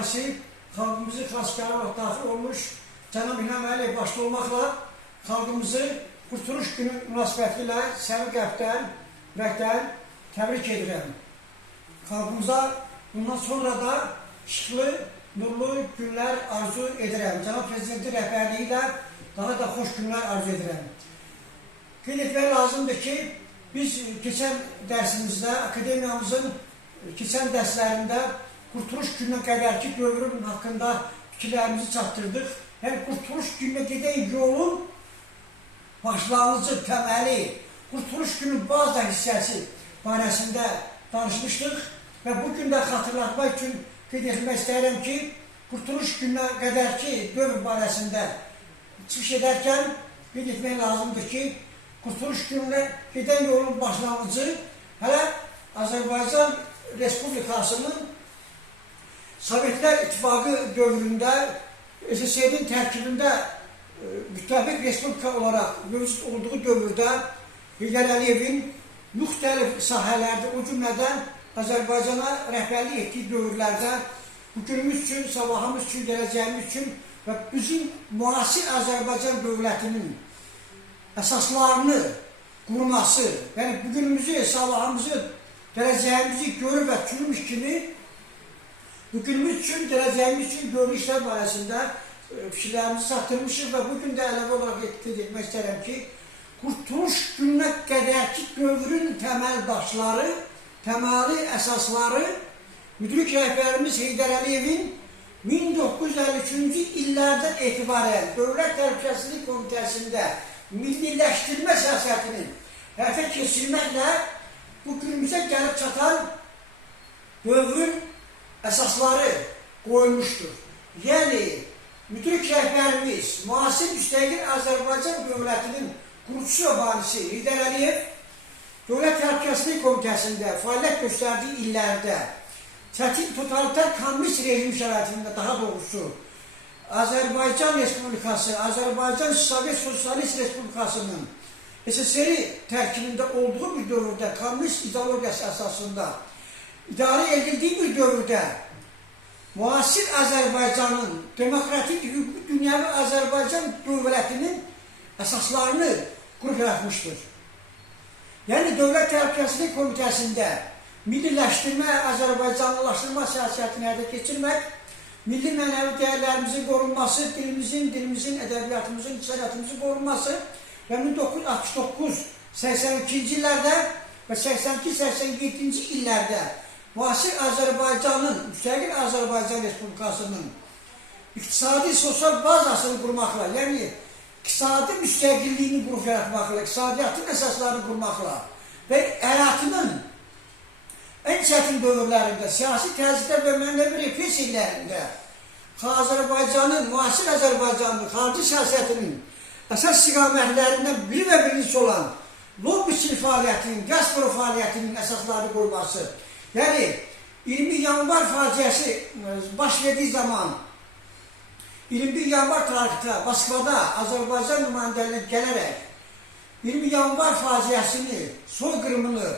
varisi, xalqımızı xaskara olaraq daxil olmuş Cənab İlham Əliyev başda olmaqla xalqımızı Qurtuluş günü münasibəti ilə səmimi qəlbdən, ürəkdən təbrik edirəm. Xalqımıza bundan sonra da işıqlı, nurlu günlər arzu edirəm. Cənab Prezidentin rəhbərliyi ilə daha da xoş günlər arzu edirəm. Qeyd etmək lazımdır ki, biz keçən dərsimizdə, akademiyamızın keçən dərslərində Qurtuluş gününə qədərki dövrün haqqında fikirlərimizi çatdırdıq. Yəni, Qurtuluş gününə gedən yolun başlanğıcı, təməli, Qurtuluş günün bazı hissəsi barəsində danışmışdıq və bugün də xatırlatmaq üçün qeyd etmək istəyirəm ki, Qurtuluş gününə qədərki dövr barəsində çıxış edərkən qeyd etmək lazımdır ki, Qurtuluş gününə gedən yolun başlanğıcı hələ Azərbaycan Respublikasının Sovetlər İttifaqı dövründə SSR-in tərkibində müttəfiq respublika olaraq mövcud olduğu dövrdə İlham Əliyevin müxtəlif sahələrdə, o cümlədən Azərbaycana rəhbərlik etdiyi dövrlərdə bugünümüz üçün, sabahımız üçün, gələcəyimiz üçün və bizim müasir Azərbaycan dövlətinin əsaslarını qurması, yəni bugünümüzü, sabahımızı, gələcəyimizi görür və türmüş kimi bugünümüz üçün, gələcəyimiz üçün görülüşlər barəsində fikirlərimizi çatdırmışıq və bugün də əlavə olaraq qeyd etmək istəyirəm ki, Qurtuluş gününə qədərki dövrün təməl daşları, təməli əsasları müdrik rəhbərimiz Heydər Əliyevin 1953-cü illərdən etibarən Dövlət Təhlükəsizlik Komitəsində milliləşdirmə siyasətinin həyata keçirməklə bugünümüzə gəlib çatan dövrün əsasları qoyulmuşdur. Yəni, müdrik rəhbərimiz, müasir müstəqil Azərbaycan dövlətinin qurucusu və banisi Heydər Əliyev Dövlət Təhlükəsizlik Komitəsində fəaliyyət göstərdiyi illərdə çətin totalitar kommunist rejim şəraitində, daha doğrusu Azərbaycan Respublikası, Azərbaycan Sovet Sosialist Respublikasının SSR tərkibində olduğu bir dövrdə, kommunist ideologiyası əsasında idarə edildiyi bir dövrdə müasir Azərbaycanın, demokratik, hüquqi, dünyavi Azərbaycan dövlətinin əsaslarını qurub yaratmışdır. Yəni, Dövlət Təhlükəsizlik Komitəsində milliləşdirmə, Azərbaycanlılaşdırma siyasətini həyata keçirmək, milli mənəvi dəyərlərimizin qorunması, dilimizin, ədəbiyyatımızın, incəsənətimizin qorunması və 1969-82-ci illərdə və 82-87-ci illərdə müasir Azərbaycanın, müstəqil Azərbaycan Respublikasının iqtisadi, sosial bazasını qurmaqla, yəni iqtisadi müstəqilliyini qurub yaratmaqla, iqtisadiyyatın əsaslarını qurmaqla və həyatının ən çətin dövrlərində, siyasi təzyiqlər və mənəvi repressiyalarında Azərbaycanın, müasir Azərbaycanın, xarici siyasətinin əsas istiqamətlərindən biri və birincisi olan lobbiçilik fəaliyyətinin, diaspora fəaliyyətinin əsaslarını qoyması. Yəni, 20 yanvar faciəsi baş verdiyi zaman 21 yanvar tarixdə Moskvada Azərbaycan nümayəndələrinin gələrək 20 yanvar faciəsini, soyqırımını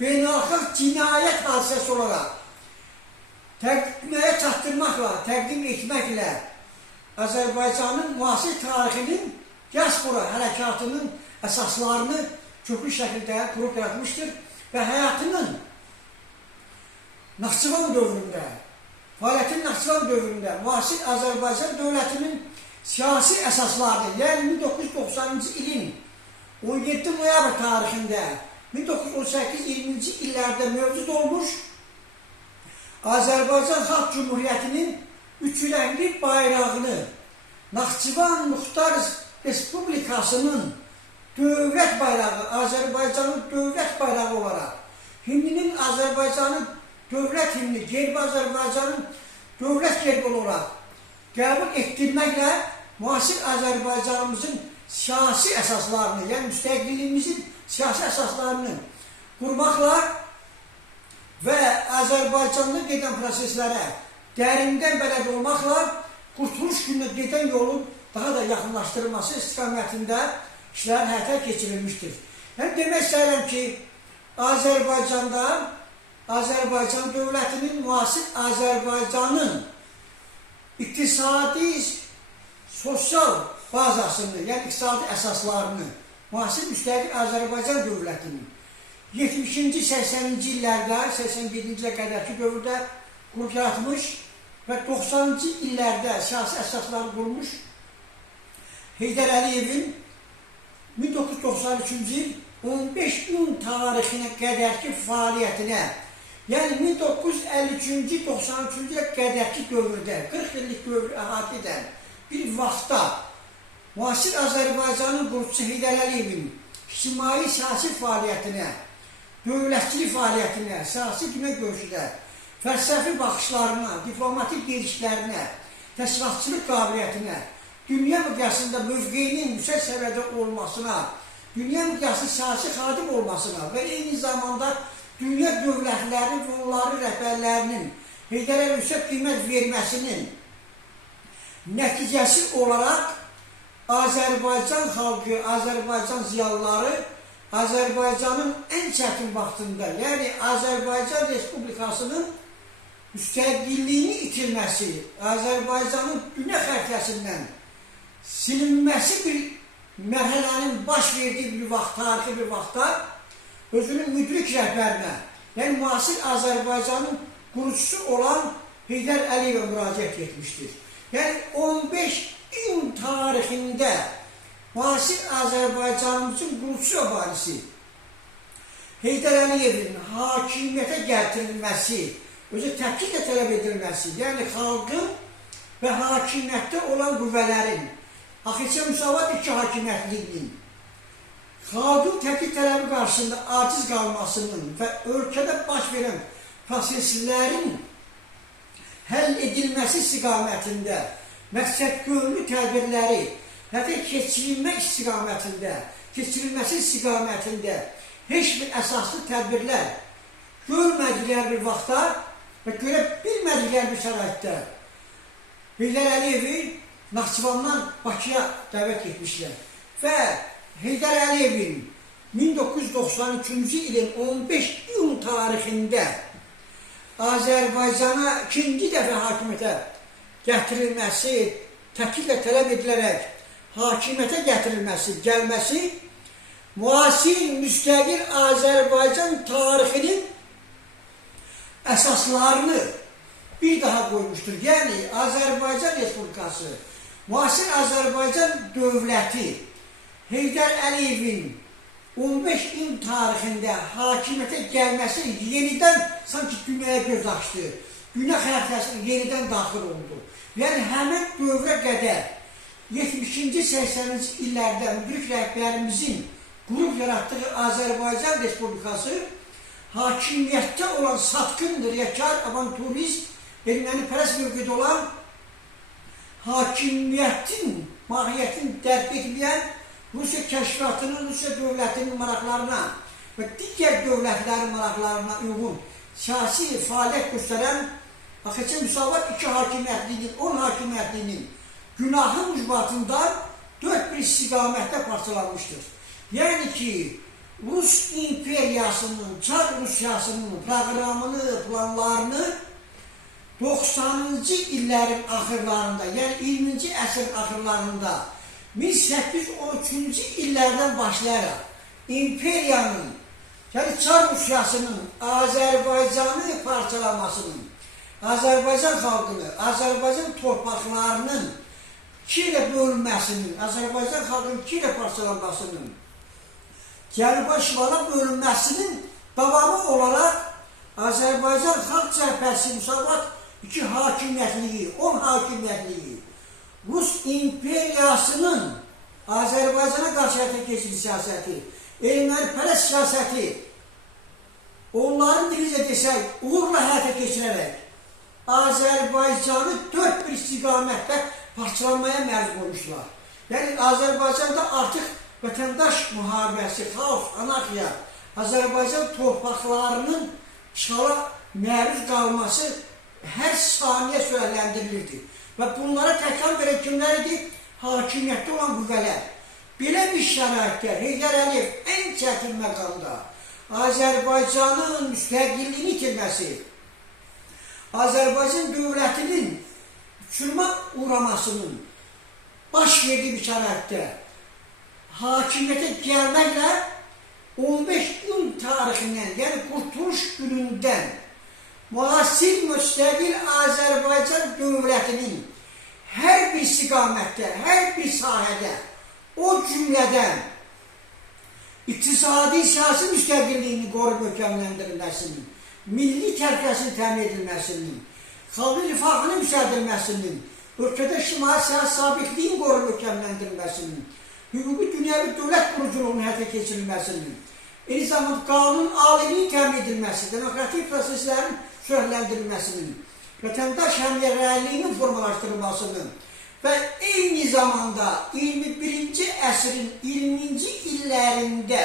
beynəlxalq cinayət hadisəsi olaraq təqdimləyə çatdırmaqla, təqdim etməklə Azərbaycanın müasir tarixinin diaspora hərəkatının əsaslarını köklü şəkildə qurub yaratmışdır və həyatının Naxçıvan dövründə, fəaliyyətin Naxçıvan dövründə müasir Azərbaycan dövlətinin siyasi əsaslarını, yəni 1990-cı ilin 17 noyabr tarixində 1918-20-ci illərdə mövcud olmuş Azərbaycan Xalq Cumhuriyyətinin üçrəngli bayrağını Naxçıvan Muxtar Respublikasının dövlət bayrağı, Azərbaycanın dövlət bayrağı olaraq, himninin Azərbaycanın dövlət himni, gerbi Azərbaycanın dövlət gerbi olaraq qəbul etdirməklə müasir Azərbaycanımızın siyasi əsaslarını, yəni müstəqilliyimizin siyasi əsaslarını qurmaqla və Azərbaycanda gedən proseslərə dərindən bələd olmaqla Qurtuluş gününə gedən yolun daha da yaxınlaşdırılması istiqamətində işlərin həyata keçirilmişdir. Yəni, demək istəyirəm ki, Azərbaycanda Azərbaycan dövlətinin müasir Azərbaycanın iqtisadi, sosial bazasını, yəni iqtisadi əsaslarını müasir müstəqil Azərbaycan dövlətinin 70-ci, 80-ci illərdə, 87-ci ilə qədərki dövrdə qrup yaratmış və 90-cı illərdə siyasi əsasları qurmuş Heydər Əliyevin 1993-cü il 15 iyun tarixinə qədərki fəaliyyətinə, yəni 1953-cü, 93-cü ilə qədərki dövrdə, 40 illik dövr əhatə edən bir vaxtda müasir Azərbaycanın qurucusu Heydər Əliyevin ictimai siyasi fəaliyyətinə, dövlətçilik fəaliyyətinə, siyasi dünya görüşünə, fəlsəfi baxışlarına, diplomatik gedişlərinə, təşkilatçılıq qabiliyyətinə, dünya miqyasında mövqeyinin yüksək səviyyədə olmasına, dünya miqyasında siyasi xadim olmasına və eyni zamanda dünya dövlətlərinin və onların rəhbərlərinin Heydər Əliyev yüksək qiymət verməsinin nəticəsi olaraq Azərbaycan xalqı, Azərbaycan ziyalıları Azərbaycanın ən çətin vaxtında, yəni Azərbaycan Respublikasının müstəqilliyini itirməsi, Azərbaycanın dünya xəritəsindən silinməsi bir mərhələnin baş verdiyi bir vaxt, tarixi bir vaxtda özünün müdrik rəhbərinə, yəni müasir Azərbaycanın qurucusu olan Heydər Əliyevə müraciət etmişdir. Yəni 15 iyun tarixində müasir Azərbaycanımızın qurucusu və varisi Heydər Əliyevin hakimiyyətə gətirilməsi, özü təhqiqlə tələb edilməsi, yəni xalqın və hakimiyyətdə olan qüvvələrin Axircə Müsavat iki hakimiyyətliyinin xalqın təhqiq tələbi qarşısında aciz qalmasının və ölkədə baş verən proseslərin həll edilməsi istiqamətində məqsədyönlü tədbirləri hətta keçirilməsi istiqamətində heç bir əsaslı tədbirlər görmədikləri bir vaxtda və görə bilmədikləri bir şəraitdə Heydər Əliyevi Naxçıvandan Bakıya dəvət etmişlər və Heydər Əliyevin 1993-cü ilin 15 iyun tarixində Azərbaycana ikinci dəfə hakimiyyətə gətirilməsi, təhqiqlə tələb edilərək hakimiyyətə gəlməsi müasir müstəqil Azərbaycan tarixinin əsaslarını bir daha qoymuşdur. Yəni Azərbaycan Respublikası, müasir Azərbaycan dövləti Heydər Əliyevin 15 iyun tarixində hakimiyyətə gəlməsi yenidən sanki dünyaya göz açdı. Dünya xəritəsinə yenidən daxil oldu. Yəni həmin dövrə qədər 70-ci, 80-ci illərdə müdrik rəhbərimizin qrup yaratdığı Azərbaycan Respublikası hakimiyyətdə olan satqın, riyakar, avanturist, ermənipərəst mövqedə olan hakimiyyətin, mahiyyətini dərk etməyən Rusiya kəşfiyyatının, Rusiya dövlətinin maraqlarına və digər dövlətlərin maraqlarına uyğun siyasi fəaliyyət göstərən Axircə Müsavat iki hakimiyyətliyinin, 10 hakimiyyətliyinin günahı mücbatından 4 bir istiqamətdə parçalanmışdır. Yəni ki, Rus imperiyasının, Çar Rusiyasının proqramını, planlarını 90-cı illərin axırlarında, yəni 20-ci əsrin axırlarında 1813-cü illərdən başlayaraq imperiyanın, yəni Çar Rusiyasının Azərbaycanı parçalamasının, Azərbaycan xalqını, Azərbaycan torpaqlarının ikiyə bölünməsinin, Azərbaycan xalqının ikiyə parçalanmasının, Cənuba Şimala bölünməsinin davamı olaraq Azərbaycan Xalq Cəbhəsi Müsavat iki hakimiyyətliyi, 10 hakimiyyətliyi, Rus imperiyasının Azərbaycana qarşı həyata keçirici siyasəti, ermənipərəst siyasəti, onların dilicə desək, uğurla həyata keçirərək Azərbaycanı 4 bir istiqamətdə parçalanmaya məruz qoymuşlar. Yəni Azərbaycanda artıq vətəndaş müharibəsi, xaos, anarxiya, Azərbaycan torpaqlarının işğala məruz qalması hər saniyə sürətləndirilirdi. Və bunlara təkan verən kimlər idi? Hakimiyyətdə olan qüvvələr. Belə bir şəraitdə Heydər Əliyev ən çətin məqamda Azərbaycanın müstəqilliyini itirməsi, Azərbaycan dövlətinin uçurma uğramasının baş verdiği bir şəraitdə hakimiyyətə gəlməklə 15 iyun tarixindən, yəni Qurtuluş günündən müasir müstəqil Azərbaycan dövlətinin hər bir istiqamətdə, hər bir sahədə, o cümlədən iqtisadi siyasi müstəqilliyini qorub möhkəmləndirilməsinin, milli təhlükəsinin təmin edilməsinin, xalqın rifahının yüksəldilməsinin, ölkədə ictimai siyasi sabitliyin qorub möhkəmləndirilməsinin, hüquqi dünyəvi dövlət quruculuğunun həyata keçirilməsinin, eyni zamanda qanun aliliyin təmin edilməsi, demokratik proseslərin sürətləndirilməsinin, vətəndaş həmyərəyliyinin formalaşdırılmasının və eyni zamanda 21-ci əsrin 20-ci illərində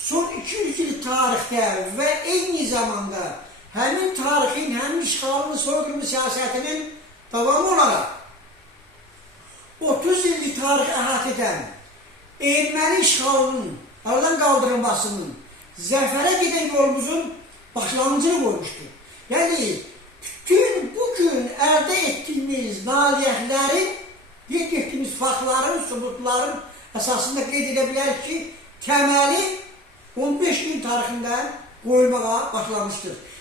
son 200 il tarixdə və eyni zamanda həmin tarixin, həmin işğalın, soyqırımı siyasətinin davamı olaraq 30 illik tarix əhatə edən erməni işğalının aradan qaldırılmasının, zəfərə gedən yolumuzun başlanğıcını qoymuşdur. Yəni, bütün bugün əldə etdiyimiz nailiyyətlərin, qeyd etdiyimiz faktların, sübutların əsasında qeyd edə bilər ki, təməli 15 gün tarixindən qoyulmağa başlamışdır.